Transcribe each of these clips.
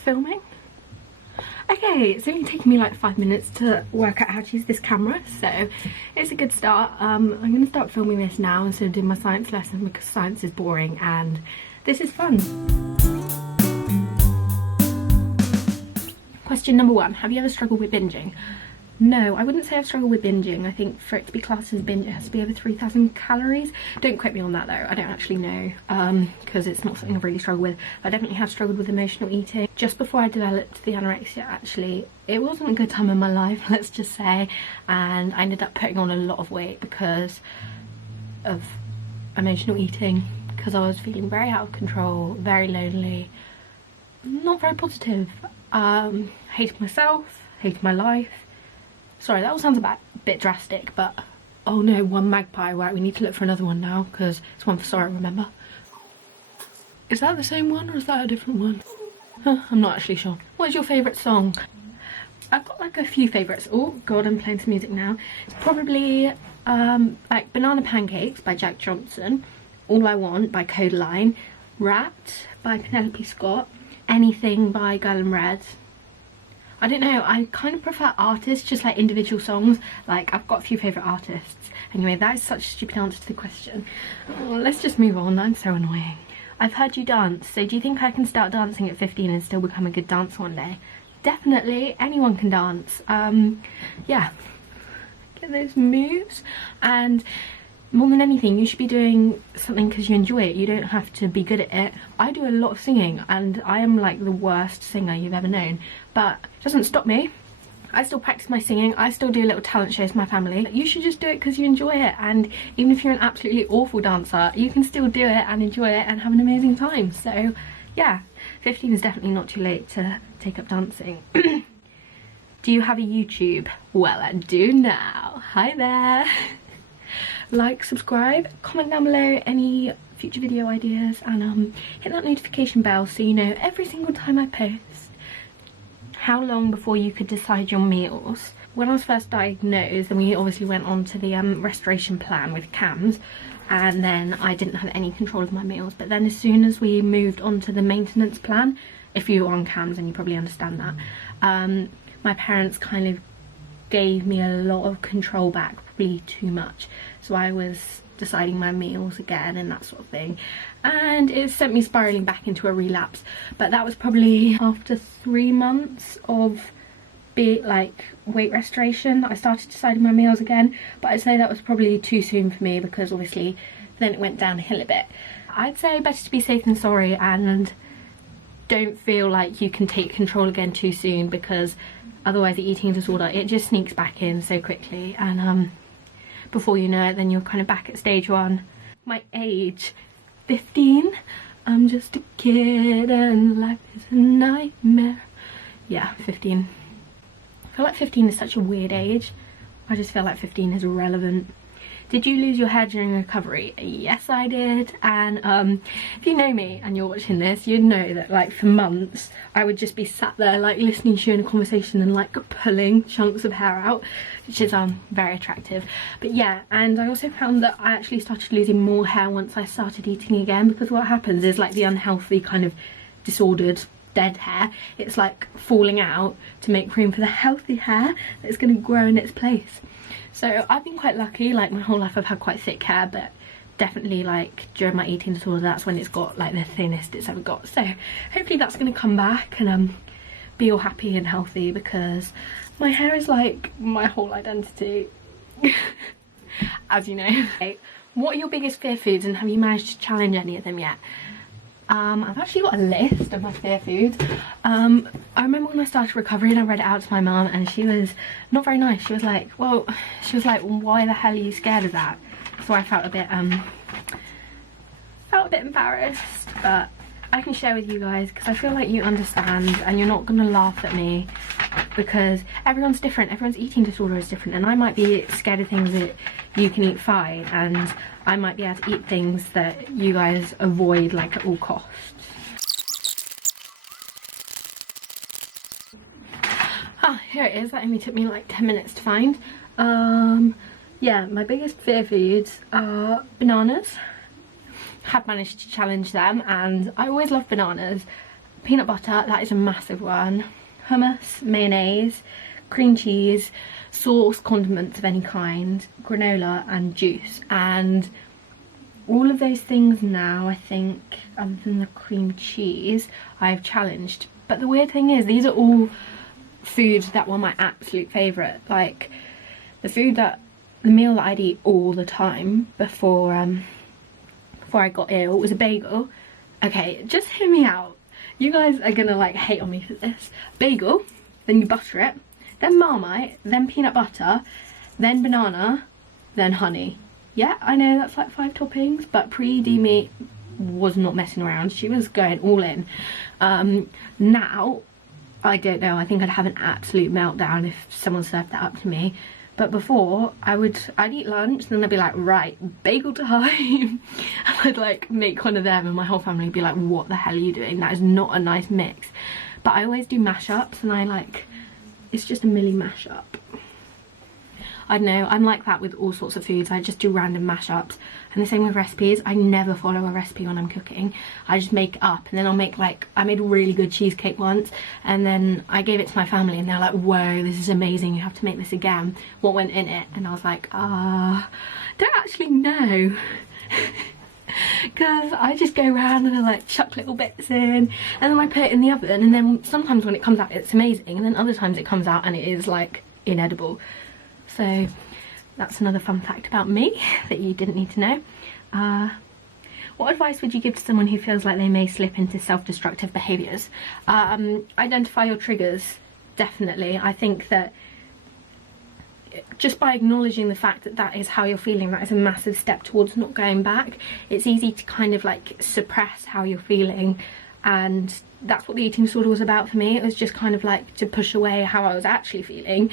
filming. Okay, it's only taken me like 5 minutes to work out how to use this camera, so it's a good start. I'm going to start filming this now instead of doing my science lesson because science is boring and this is fun. Question number 1, have you ever struggled with binging? No, I wouldn't say I've struggled with binging. I think for it to be classed as binge, it has to be over 3,000 calories. Don't quote me on that though, I don't actually know, because it's not something I've really struggled with. I definitely have struggled with emotional eating. Just before I developed the anorexia, actually, it wasn't a good time in my life, let's just say, and I ended up putting on a lot of weight because of emotional eating, because I was feeling very out of control, very lonely, not very positive, hated myself, hated my life. Sorry, that all sounds a bit drastic, but oh no, one magpie. Right, we need to look for another one now because it's one for sorry, remember? Is that the same one or is that a different one? Huh, I'm not actually sure. What is your favourite song? I've got like a few favourites. Oh god, I'm playing some music now. It's probably like Banana Pancakes by Jack Johnson, All I Want by Codeline, Wrapped by Penelope Scott, Anything by Girl in Red. I don't know, I kind of prefer artists, just like individual songs. Like, I've got a few favourite artists. Anyway, that is such a stupid answer to the question. Oh, let's just move on, I'm so annoying. I've heard you dance, so do you think I can start dancing at 15 and still become a good dancer one day? Definitely, anyone can dance. Yeah, get those moves, and more than anything, you should be doing something because you enjoy it. You don't have to be good at it. I do a lot of singing and I am like the worst singer you've ever known, but it doesn't stop me. I still practice my singing, I still do little talent shows for my family. You should just do it because you enjoy it, and even if you're an absolutely awful dancer, you can still do it and enjoy it and have an amazing time. So yeah, 15 is definitely not too late to take up dancing. Do you have a YouTube? Well, I do now. Hi there. Like, subscribe, comment down below any future video ideas, and hit that notification bell so you know every single time I post. How long before you could decide your meals? When I was first diagnosed, then we obviously went on to the restoration plan with CAMS, and then I didn't have any control of my meals. But then as soon as we moved on to the maintenance plan, if you're on CAMS then you probably understand that, my parents kind of gave me a lot of control back, probably too much, so I was deciding my meals again and that sort of thing, and it sent me spiraling back into a relapse. But that was probably after 3 months of weight restoration that I started deciding my meals again, but I'd say that was probably too soon for me because obviously then it went downhill a bit. I'd say better to be safe than sorry, and don't feel like you can take control again too soon, because otherwise the eating disorder, it just sneaks back in so quickly, and before you know it, then you're kind of back at stage 1. My age, 15. I'm just a kid and life is a nightmare. Yeah, 15. I feel like 15 is such a weird age. I just feel like 15 is irrelevant. Did you lose your hair during recovery? Yes, I did. And if you know me and you're watching this, you'd know that like for months I would just be sat there like listening to you in a conversation and like pulling chunks of hair out, which is very attractive. But yeah, and I also found that I actually started losing more hair once I started eating again, because what happens is like the unhealthy kind of disordered dead hair, it's like falling out to make room for the healthy hair that's going to grow in its place. So I've been quite lucky, like my whole life I've had quite thick hair, but definitely like during my eating disorder, that's when it's got like the thinnest it's ever got. So hopefully that's going to come back and be all happy and healthy, because my hair is like my whole identity. As you know. What are your biggest fear foods, and have you managed to challenge any of them yet? I've actually got a list of my fear foods. I remember when I started recovery and I read it out to my mum, and she was not very nice. She was like, why the hell are you scared of that? So I felt a bit embarrassed, but I can share with you guys because I feel like you understand and you're not gonna laugh at me, because everyone's different, everyone's eating disorder is different, and I might be scared of things that you can eat fine, and I might be able to eat things that you guys avoid like at all costs. Ah, here it is. That only took me like 10 minutes to find. Yeah, my biggest fear foods are bananas. Have managed to challenge them, and I always love bananas, peanut butter, that is a massive one. Hummus, mayonnaise, cream cheese, sauce, condiments of any kind, granola and juice. And all of those things now, I think, other than the cream cheese, I've challenged. But the weird thing is, these are all foods that were my absolute favourite. Like, the meal that I'd eat all the time before I got ill was a bagel. Okay, just hear me out. You guys are gonna like hate on me for this. Bagel, then you butter it, then Marmite, then peanut butter, then banana, then honey. Yeah, I know that's like 5 toppings, but pre-Demi was not messing around. She was going all in. Now, I don't know, I think I'd have an absolute meltdown if someone served that up to me. But before, I'd eat lunch, then I'd be like, right, bagel time. And I'd like make one of them and my whole family would be like, what the hell are you doing? That is not a nice mix. But I always do mashups, and it's just a milli mashup. I don't know, I'm like that with all sorts of foods. I just do random mashups. And the same with recipes. I never follow a recipe when I'm cooking. I just make up, and then I'll make I made a really good cheesecake once, and then I gave it to my family and they're like, whoa, this is amazing, you have to make this again. What went in it? And I was like, don't actually know. Because I just go around and I like chuck little bits in, and then I put it in the oven, and then sometimes when it comes out it's amazing, and then other times it comes out and it is like inedible. So that's another fun fact about me that you didn't need to know. What advice would you give to someone who feels like they may slip into self-destructive behaviours? Identify your triggers, definitely. I think that just by acknowledging the fact that that is how you're feeling, that is a massive step towards not going back. It's easy to kind of like suppress how you're feeling, and that's what the eating disorder was about for me. It was just kind of like to push away how I was actually feeling.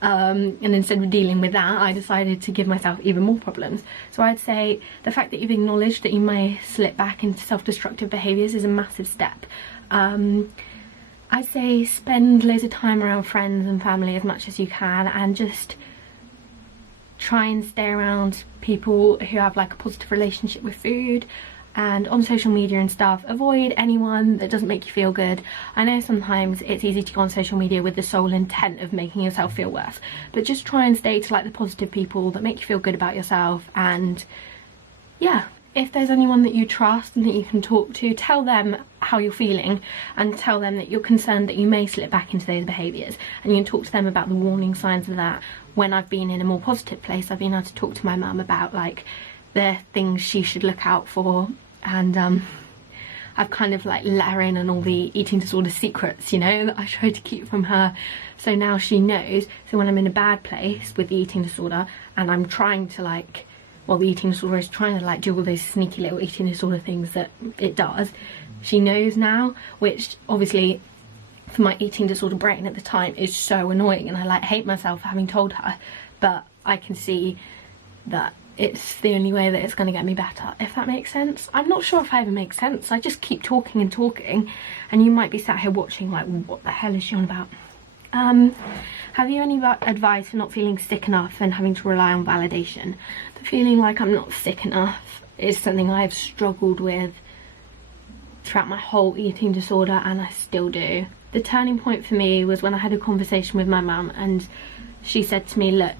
And instead of dealing with that, I decided to give myself even more problems. So I'd say the fact that you've acknowledged that you may slip back into self-destructive behaviours is a massive step. I'd say spend loads of time around friends and family as much as you can, and just try and stay around people who have like a positive relationship with food. And on social media and stuff, avoid anyone that doesn't make you feel good. I know sometimes it's easy to go on social media with the sole intent of making yourself feel worse, but just try and stay to like the positive people that make you feel good about yourself. And yeah, if there's anyone that you trust and that you can talk to, tell them how you're feeling, and tell them that you're concerned that you may slip back into those behaviours, and you can talk to them about the warning signs of that. When I've been in a more positive place, I've been able to talk to my mum about like the things she should look out for. And I've kind of like let her in on all the eating disorder secrets, you know, that I try to keep from her. So now she knows. So when I'm in a bad place with the eating disorder, and I'm trying to like, well, the eating disorder is trying to like do all those sneaky little eating disorder things that it does, she knows now, which obviously for my eating disorder brain at the time is so annoying, and I like hate myself for having told her. But I can see that it's the only way that it's going to get me better, if that makes sense. I'm not sure if I ever make sense. I just keep talking and talking, and you might be sat here watching like, what the hell is she on about? Have you any advice for not feeling sick enough and having to rely on validation? The feeling like I'm not sick enough is something I've struggled with throughout my whole eating disorder, and I still do. The turning point for me was when I had a conversation with my mum, and she said to me, look,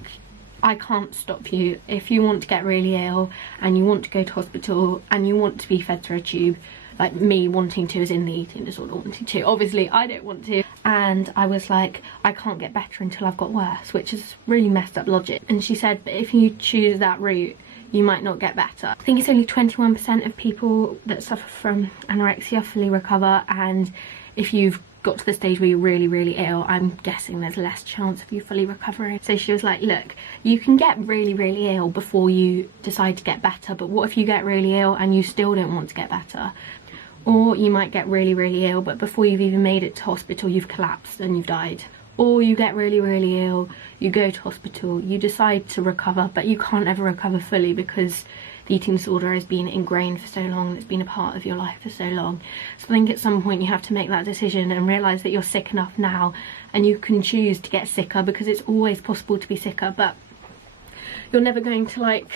I can't stop you. If you want to get really ill and you want to go to hospital and you want to be fed through a tube, like me wanting to is in the eating disorder wanting to. Obviously I don't want to. And I was like, I can't get better until I've got worse, which is really messed up logic. And she said, but if you choose that route, you might not get better. I think it's only 21% of people that suffer from anorexia fully recover, and if you've got to the stage where you're really ill, I'm guessing there's less chance of you fully recovering. So she was like, look, you can get really ill before you decide to get better, but what if you get really ill and you still don't want to get better? Or you might get really ill, but before you've even made it to hospital you've collapsed and you've died. Or you get really ill, you go to hospital, you decide to recover, but you can't ever recover fully because the eating disorder has been ingrained for so long, it's been a part of your life for so long. So I think at some point you have to make that decision and realise that you're sick enough now, and you can choose to get sicker, because it's always possible to be sicker, but you're never going to like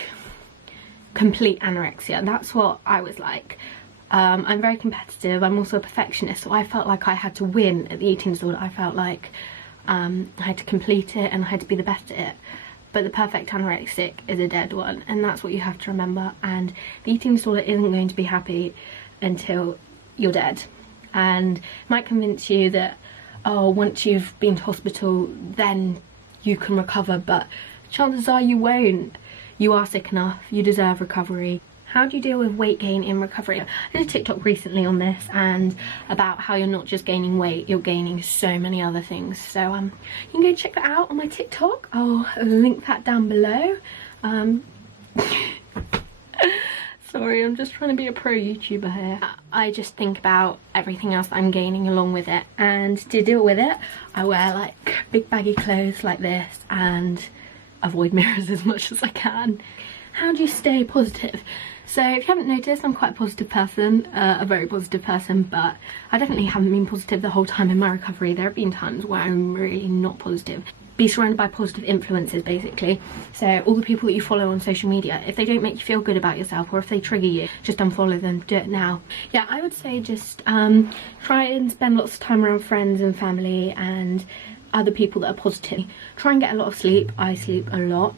complete anorexia. That's what I was like. I'm very competitive. I'm also a perfectionist, so I felt like I had to win at the eating disorder. I felt like I had to complete it and I had to be the best at it. But the perfect anorexic is a dead one, and that's what you have to remember. And the eating disorder isn't going to be happy until you're dead. And it might convince you that, oh, once you've been to hospital then you can recover, but chances are you won't. You are sick enough, you deserve recovery. How do you deal with weight gain in recovery? I did a TikTok recently on this and about how you're not just gaining weight, you're gaining so many other things. So you can go check that out on my TikTok. I'll link that down below. Sorry, I'm just trying to be a pro YouTuber here. I just think about everything else that I'm gaining along with it, and to deal with it I wear like big baggy clothes like this and avoid mirrors as much as I can. How do you stay positive? So if you haven't noticed, I'm quite a positive person, a very positive person, but I definitely haven't been positive the whole time in my recovery. There have been times where I'm really not positive. Be surrounded by positive influences, basically. So all the people that you follow on social media, if they don't make you feel good about yourself or if they trigger you, just unfollow them. Do it now. Yeah, I would say just try and spend lots of time around friends and family and other people that are positive. Try and get a lot of sleep. I sleep a lot.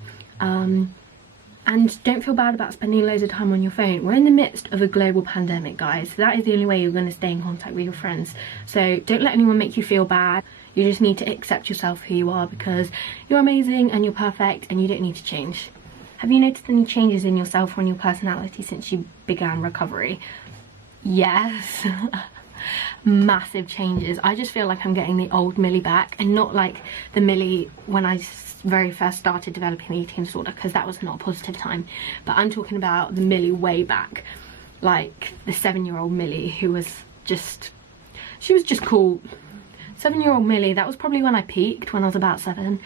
And don't feel bad about spending loads of time on your phone. We're in the midst of a global pandemic, guys. So that is the only way you're going to stay in contact with your friends. So don't let anyone make you feel bad. You just need to accept yourself who you are, because you're amazing and you're perfect and you don't need to change. Have you noticed any changes in yourself or in your personality since you began recovery? Yes. Massive changes. I just feel like I'm getting the old Millie back, and not like the Millie when I very first started developing the eating disorder, because that was not a positive time. But I'm talking about the Millie way back, like the 7-year-old Millie who was just, she was just cool. 7-year-old Millie, that was probably when I peaked, when I was about 7.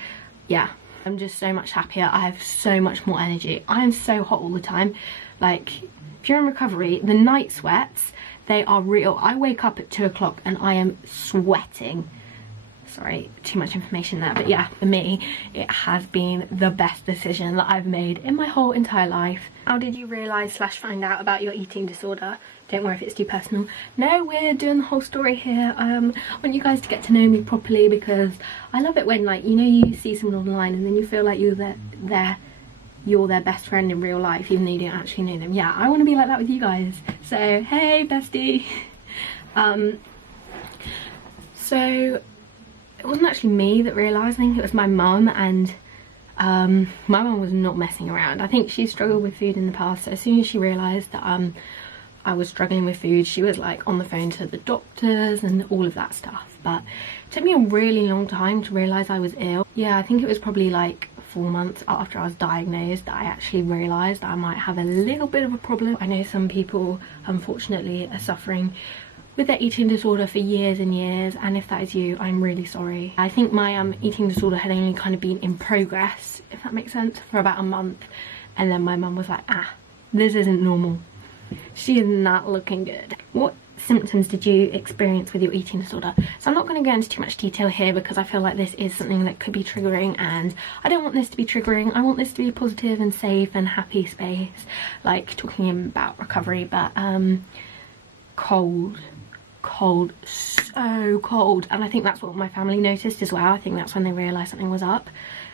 Yeah, I'm just so much happier. I have so much more energy. I am so hot all the time. Like, if you're in recovery, the night sweats, they are real. I wake up at 2 o'clock and I am sweating. Sorry, too much information there, but yeah, for me, it has been the best decision that I've made in my whole entire life. How did you realise / find out about your eating disorder? Don't worry if it's too personal. No, we're doing the whole story here. I want you guys to get to know me properly, because I love it when, like, you know, you see someone online and then you feel like you're their best friend in real life, even though you don't actually know them. Yeah, I want to be like that with you guys. So, hey, bestie. So it wasn't actually me that realised. I think it was my mum, and my mum was not messing around. I think she struggled with food in the past, so as soon as she realised that I was struggling with food, she was like on the phone to the doctors and all of that stuff. But it took me a really long time to realise I was ill. Yeah, I think it was probably like 4 months after I was diagnosed that I actually realised I might have a little bit of a problem. I know some people, unfortunately, are suffering with their eating disorder for years and years, and if that is you, I'm really sorry. I think my eating disorder had only kind of been in progress, if that makes sense, for about a month, and then my mum was like, this isn't normal. She is not looking good. What symptoms did you experience with your eating disorder? So I'm not going to go into too much detail here, because I feel like this is something that could be triggering, and I don't want this to be triggering. I want this to be a positive and safe and happy space, like talking about recovery. But cold, so cold, and I think that's what my family noticed as well. I think that's when they realised something was up,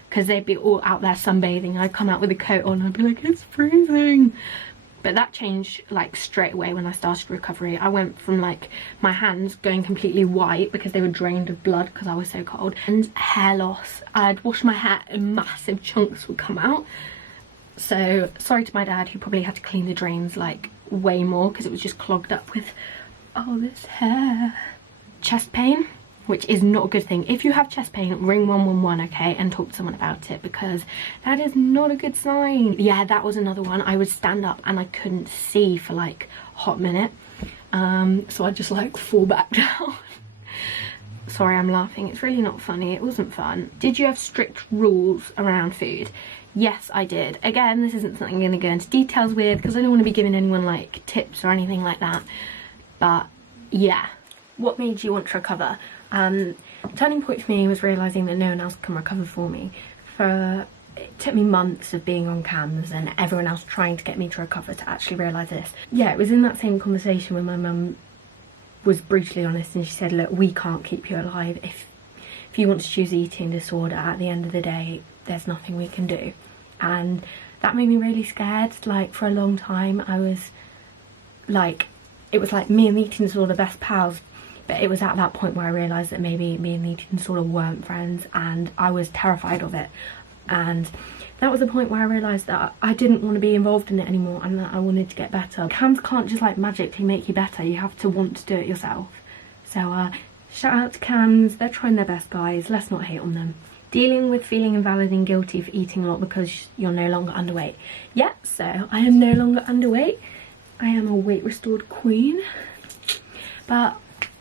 because they'd be all out there sunbathing. I'd come out with a coat on and I'd be like, it's freezing. But that changed like straight away when I started recovery. I went from like my hands going completely white because they were drained of blood because I was so cold, and hair loss. I'd wash my hair and massive chunks would come out. So sorry to my dad, who probably had to clean the drains like way more because it was just clogged up with all this hair. Chest pain, which is not a good thing. If you have chest pain, ring 111, okay, and talk to someone about it, because that is not a good sign. Yeah, that was another one. I would stand up and I couldn't see for like a hot minute, so I'd just like fall back down. Sorry, I'm laughing. It's really not funny. It wasn't fun. Did you have strict rules around food? Yes, I did. Again, this isn't something I'm going to go into details with, because I don't want to be giving anyone like tips or anything like that. But yeah. What made you want to recover? Turning point for me was realising that no one else can recover for me. For it took me months of being on cams and everyone else trying to get me to recover to actually realise this. Yeah, it was in that same conversation when my mum was brutally honest and she said, look, we can't keep you alive. If you want to choose eating disorder, at the end of the day, there's nothing we can do. And that made me really scared. Like, for a long time, I was like, it was like me and the eating disorder best pals. But it was at that point where I realised that maybe me and the eating disorder weren't friends, and I was terrified of it. And that was the point where I realised that I didn't want to be involved in it anymore and that I wanted to get better. Cams can't just like magically make you better, you have to want to do it yourself. So shout out to cams, they're trying their best, guys, let's not hate on them. Dealing with feeling invalid and guilty for eating a lot because you're no longer underweight. Yeah, so I am no longer underweight. I am a weight restored queen. But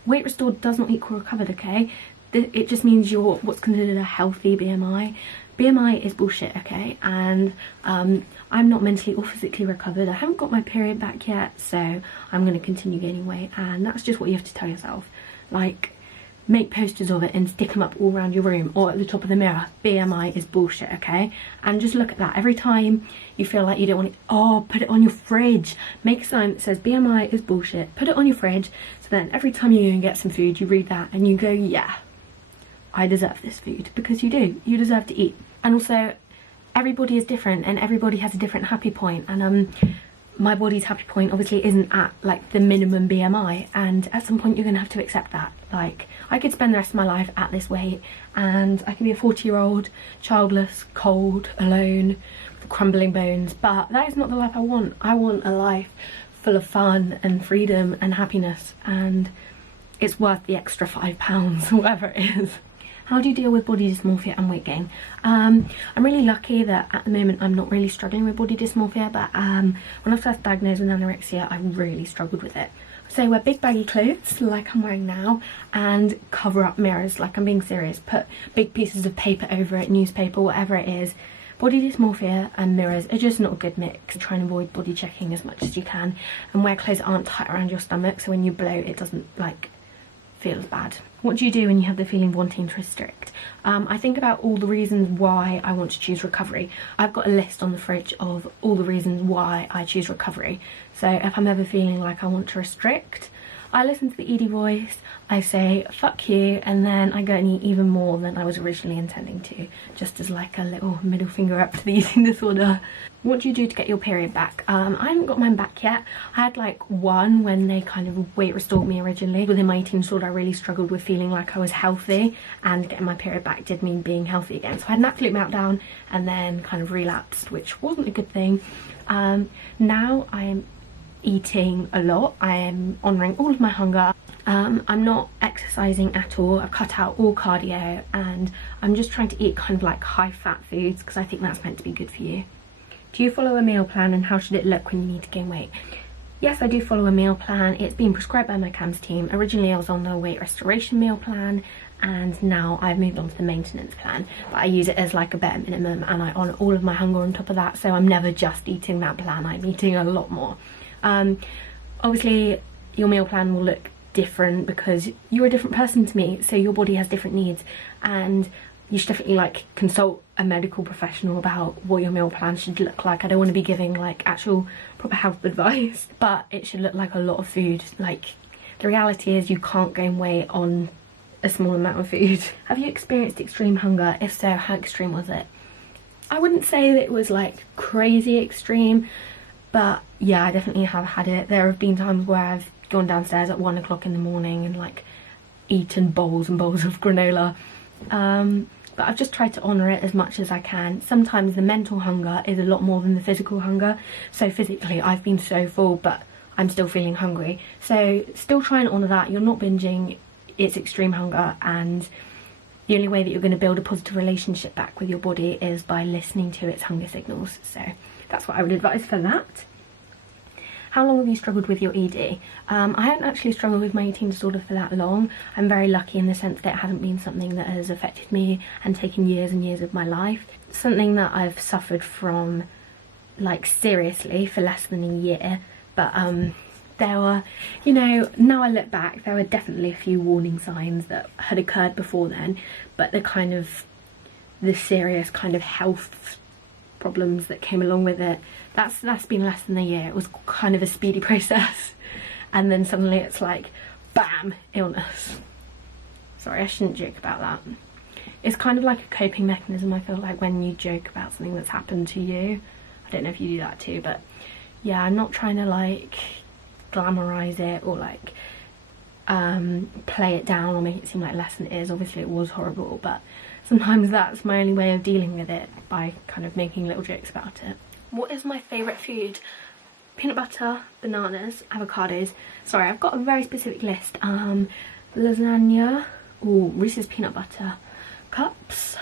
weight restored does not equal recovered, okay? It just means you're what's considered a healthy BMI. BMI is bullshit, okay? And I'm not mentally or physically recovered. I haven't got my period back yet, so I'm going to continue gaining weight. And that's just what you have to tell yourself. Like, make posters of it and stick them up all around your room or at the top of the mirror. BMI is bullshit, okay? And just look at that. Every time you feel like you don't want it, oh, put it on your fridge. Make a sign that says BMI is bullshit. Put it on your fridge. So then every time you go and get some food, you read that and you go, yeah, I deserve this food, because you do. You deserve to eat. And also, everybody is different and everybody has a different happy point. And my body's happy point obviously isn't at like the minimum BMI, and at some point you're gonna have to accept that. Like, I could spend the rest of my life at this weight and I could be a 40-year-old, childless, cold, alone, with crumbling bones, but that is not the life I want. I want a life full of fun and freedom and happiness, and it's worth the extra £5 or whatever it is. How do you deal with body dysmorphia and weight gain? I'm really lucky that at the moment I'm not really struggling with body dysmorphia, but when I was first diagnosed with anorexia, I really struggled with it. So wear big baggy clothes like I'm wearing now, and cover up mirrors, like I'm being serious. Put big pieces of paper over it, newspaper, whatever it is. Body dysmorphia and mirrors are just not a good mix. Try and avoid body checking as much as you can, and wear clothes that aren't tight around your stomach, so when you bloat it doesn't like feel as bad. What do you do when you have the feeling of wanting to restrict? I think about all the reasons why I want to choose recovery. I've got a list on the fridge of all the reasons why I choose recovery. So if I'm ever feeling like I want to restrict, I listen to the ED voice, I say fuck you, and then I go and eat even more than I was originally intending to, just as like a little middle finger up to the eating disorder. What do you do to get your period back? I haven't got mine back yet. I had like one when they kind of weight restored me originally. Within my eating disorder, I really struggled with feeling like I was healthy, and getting my period back did mean being healthy again. So I had an absolute meltdown and then kind of relapsed, which wasn't a good thing. Now I'm eating a lot. I am honouring all of my hunger. I'm not exercising at all. I've cut out all cardio, and I'm just trying to eat kind of like high fat foods because I think that's meant to be good for you. Do you follow a meal plan, and how should it look when you need to gain weight? Yes, I do follow a meal plan. It's been prescribed by my CAMS team. Originally I was on the weight restoration meal plan, and now I've moved on to the maintenance plan, but I use it as like a bare minimum, and I honour all of my hunger on top of that, so I'm never just eating that plan, I'm eating a lot more. Obviously your meal plan will look different because you're a different person to me, so your body has different needs, and you should definitely like consult a medical professional about what your meal plan should look like. I don't want to be giving like actual proper health advice, but it should look like a lot of food. Like, the reality is you can't gain weight on a small amount of food. Have you experienced extreme hunger? If so, how extreme was it? I wouldn't say that it was like crazy extreme, but yeah, I definitely have had it. There have been times where I've gone downstairs at 1 o'clock in the morning and like eaten bowls and bowls of granola. But I've just tried to honour it as much as I can. Sometimes the mental hunger is a lot more than the physical hunger. So physically I've been so full, but I'm still feeling hungry. So still try and honour that. You're not binging, it's extreme hunger, and the only way that you're going to build a positive relationship back with your body is by listening to its hunger signals. So that's what I would advise for that. How long have you struggled with your ED? I haven't actually struggled with my eating disorder for that long. I'm very lucky in the sense that it hasn't been something that has affected me and taken years and years of my life. Something that I've suffered from, like, seriously for less than a year. But there were, you know, now I look back, there were definitely a few warning signs that had occurred before then, but the serious kind of health problems that came along with it. That's been less than a year. It was kind of a speedy process, and then suddenly it's like, bam, illness. Sorry, I shouldn't joke about that. It's kind of like a coping mechanism, I feel like, when you joke about something that's happened to you. I don't know if you do that too, but yeah, I'm not trying to like glamorize it or like play it down or make it seem like less than it is. Obviously it was horrible, but sometimes that's my only way of dealing with it, by kind of making little jokes about it. What is my favourite food? Peanut butter, bananas, avocados. Sorry, I've got a very specific list. Lasagna, oh, Reese's peanut butter cups,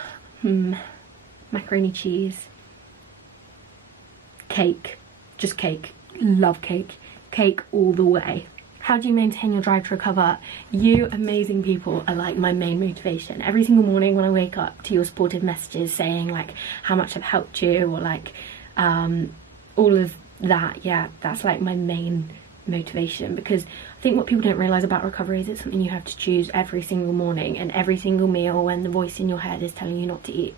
macaroni cheese, cake, just cake, love cake, cake all the way. How do you maintain your drive to recover? You amazing people are like my main motivation. Every single morning when I wake up to your supportive messages saying like how much I've helped you, or like all of that, yeah, that's like my main motivation. Because I think what people don't realise about recovery is it's something you have to choose every single morning and every single meal when the voice in your head is telling you not to eat.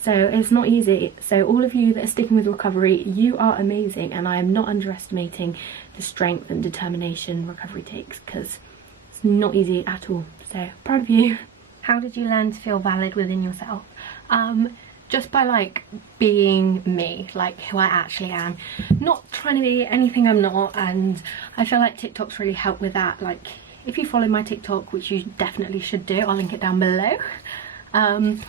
So it's not easy. So all of you that are sticking with recovery, you are amazing, and I am not underestimating the strength and determination recovery takes, because it's not easy at all. So proud of you. How did you learn to feel valid within yourself? Just by like being me, like who I actually am, not trying to be anything I'm not. And I feel like TikTok's really helped with that. Like if you follow my TikTok, which you definitely should do, I'll link it down below. I'm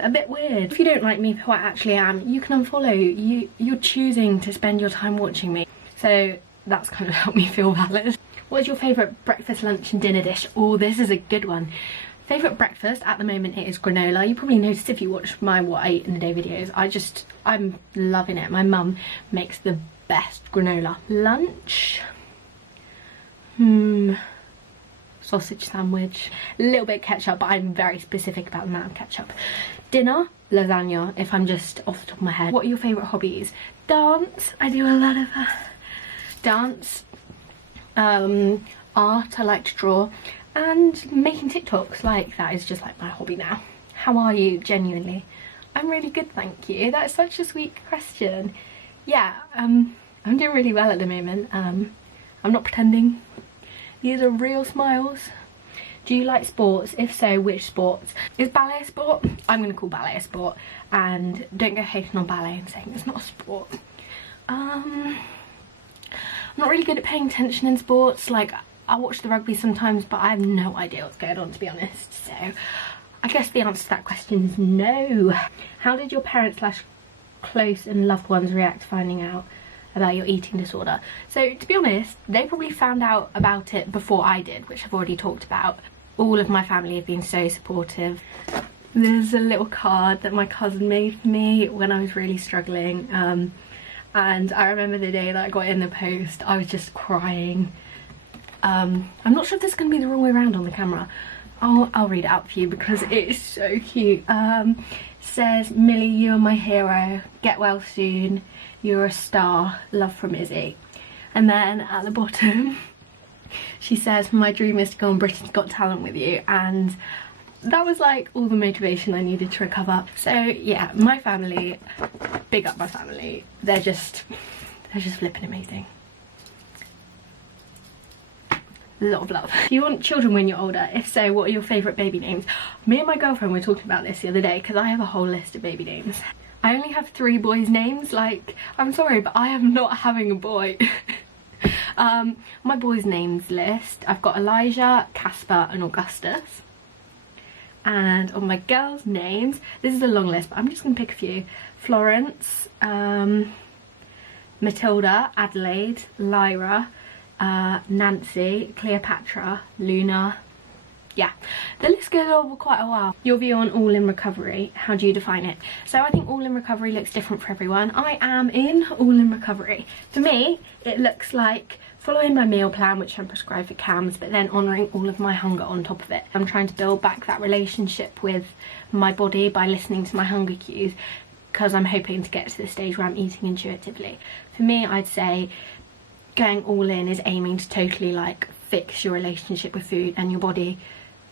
a bit weird. If you don't like me for who I actually am, you can unfollow. You're choosing to spend your time watching me. So that's kind of helped me feel valid. What is your favourite breakfast, lunch and dinner dish? Oh, this is a good one. Favourite breakfast at the moment, it is granola. You probably noticed if you watch my what I eat in a day videos. I'm loving it. My mum makes the best granola. Lunch, sausage sandwich, a little bit of ketchup, but I'm very specific about the amount of ketchup. Dinner, lasagna, if I'm just off the top of my head. What are your favourite hobbies? Dance, I do a lot of dance, art, I like to draw, and making TikToks. Like that is just like my hobby now. How are you, genuinely? I'm really good, thank you. That is such a sweet question. Yeah, I'm doing really well at the moment. I'm not pretending. These are real smiles. Do you like sports? If so, which sports? Is ballet a sport? I'm gonna call ballet a sport, and don't go hating on ballet and saying it's not a sport. I'm not really good at paying attention in sports. Like I watch the rugby sometimes, but I have no idea what's going on, to be honest. So I guess the answer to that question is no. How did your parents / close and loved ones react to finding out about your eating disorder? So to be honest, they probably found out about it before I did, which I've already talked about. All of my family have been so supportive. There's a little card that my cousin made for me when I was really struggling, and I remember the day that I got it in the post, I was just crying. I'm not sure if this is going to be the wrong way around on the camera. I'll read it out for you because it is so cute. Says, Millie, you are my hero, get well soon, you're a star, love from Izzy. And then at the bottom she says, my dream is to go on Britain's Got Talent with you. And that was like all the motivation I needed to recover. So yeah, my family, big up my family, they're just flipping amazing. A lot of love. Do you want children when you're older? If so, what are your favourite baby names? Me and my girlfriend were talking about this the other day because I have a whole list of baby names. I only have 3 boys' names. Like, I'm sorry, but I am not having a boy. My boys' names list, I've got Elijah, Casper and Augustus. And on my girls' names, this is a long list, but I'm just going to pick a few. Florence, Matilda, Adelaide, Lyra, Nancy, Cleopatra, Luna. Yeah, the list goes on for quite a while. Your view on all in recovery, how do you define it? So I think all in recovery looks different for everyone. I am in all in recovery. For me, it looks like following my meal plan, which I'm prescribed for CAMS, but then honouring all of my hunger on top of it. I'm trying to build back that relationship with my body by listening to my hunger cues, because I'm hoping to get to the stage where I'm eating intuitively. For me, I'd say going all in is aiming to totally like fix your relationship with food and your body,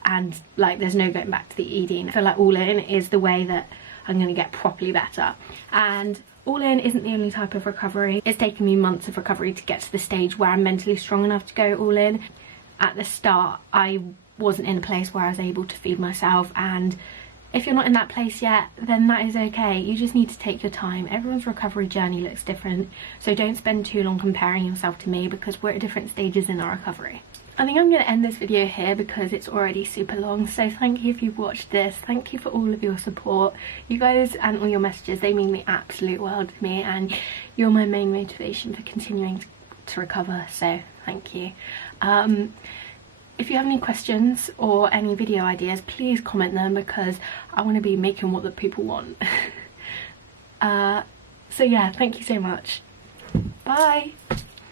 and like there's no going back to the eating. I feel like all in is the way that I'm going to get properly better. And all in isn't the only type of recovery. It's taken me months of recovery to get to the stage where I'm mentally strong enough to go all in. At the start, I wasn't in a place where I was able to feed myself, and if you're not in that place yet, then that is okay. You just need to take your time. Everyone's recovery journey looks different, so don't spend too long comparing yourself to me, because we're at different stages in our recovery. I think I'm going to end this video here because it's already super long, so thank you if you've watched this. Thank you for all of your support. You guys and all your messages, they mean the absolute world to me, and you're my main motivation for continuing to recover, so thank you. If you have any questions or any video ideas, please comment them, because I want to be making what the people want. So yeah, thank you so much. Bye!